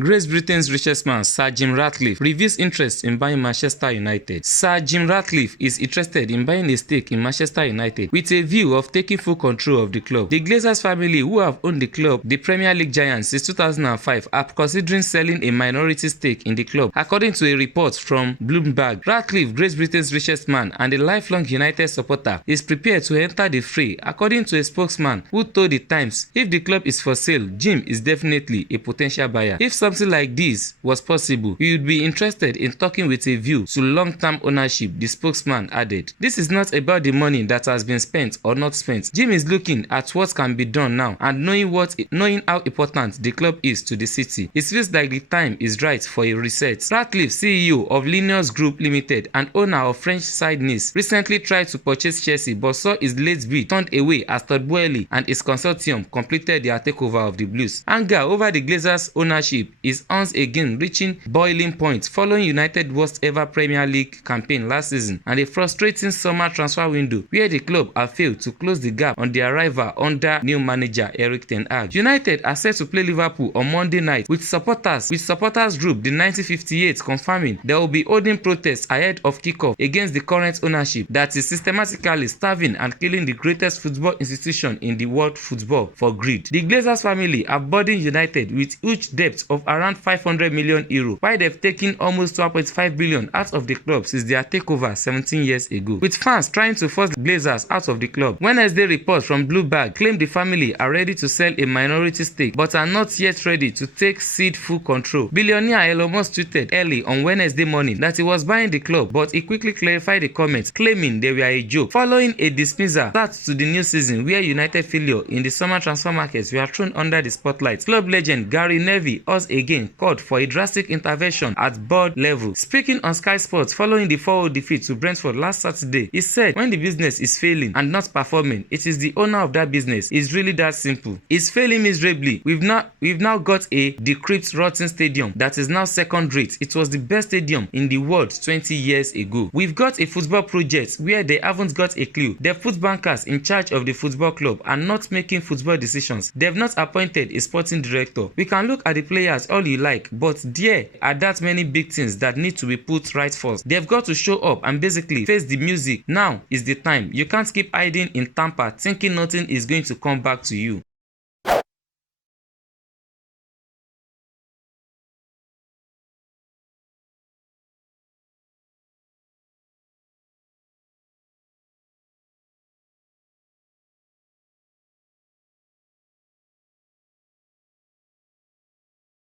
Great Britain's richest man, Sir Jim Ratcliffe, reveals interest in buying Manchester United. Sir Jim Ratcliffe is interested in buying a stake in Manchester United with a view of taking full control of the club. The Glazers family, who have owned the club, the Premier League giants, since 2005, are considering selling a minority stake in the club, according to a report from Bloomberg. Ratcliffe, Great Britain's richest man and a lifelong United supporter, is prepared to enter the fray, according to a spokesman who told The Times, if the club is for sale, Jim is definitely a potential buyer. If something like this was possible, he would be interested in talking with a view to long-term ownership, the spokesman added. This is not about the money that has been spent or not spent. Jim is looking at what can be done now and knowing how important the club is to the city. It feels like the time is right for a reset. Ratcliffe, CEO of Linus Group Limited and owner of French side Nice, recently tried to purchase Chelsea but saw his late bid turned away as Todd Boehly and his consortium completed their takeover of the Blues. Anger over the Glazers' ownership is once again reaching boiling point following United's worst ever Premier League campaign last season and a frustrating summer transfer window where the club have failed to close the gap on their rival under new manager Erik ten Hag. United are set to play Liverpool on Monday night with supporters group the 1958 confirming there will be holding protests ahead of kickoff against the current ownership that is systematically starving and killing the greatest football institution in the world, football, for greed. The Glazers family have burdened United with huge debts of around €500 million, while they've taken almost $12.5 billion out of the club since their takeover 17 years ago, with fans trying to force the Glazers out of the club. Wednesday reports from Bloomberg claim the family are ready to sell a minority stake but are not yet ready to take full control. Billionaire Elon Musk tweeted early on Wednesday morning that he was buying the club, but he quickly clarified the comments, claiming they were a joke, following a dismissal start to the new season where United failure in the summer transfer markets were thrown under the spotlight. Club legend Gary Neville once again called for a drastic intervention at board level. Speaking on Sky Sports following the 4-0 defeat to Brentford last Saturday, he said, when the business is failing and not performing, it is the owner of that business. It's really that simple. It's failing miserably. We've now got a decrepit, rotten stadium that is now second rate. It was the best stadium in the world 20 years ago. We've got a football project where they haven't got a clue. They've put bankers in charge of the football club and not making football decisions. They've not appointed a sporting director. We can look at the players all you like, but there are that many big things that need to be put right first. They've got to show up and basically face the music. Now is the time. You can't keep hiding in Tampa thinking nothing is going to come back to you.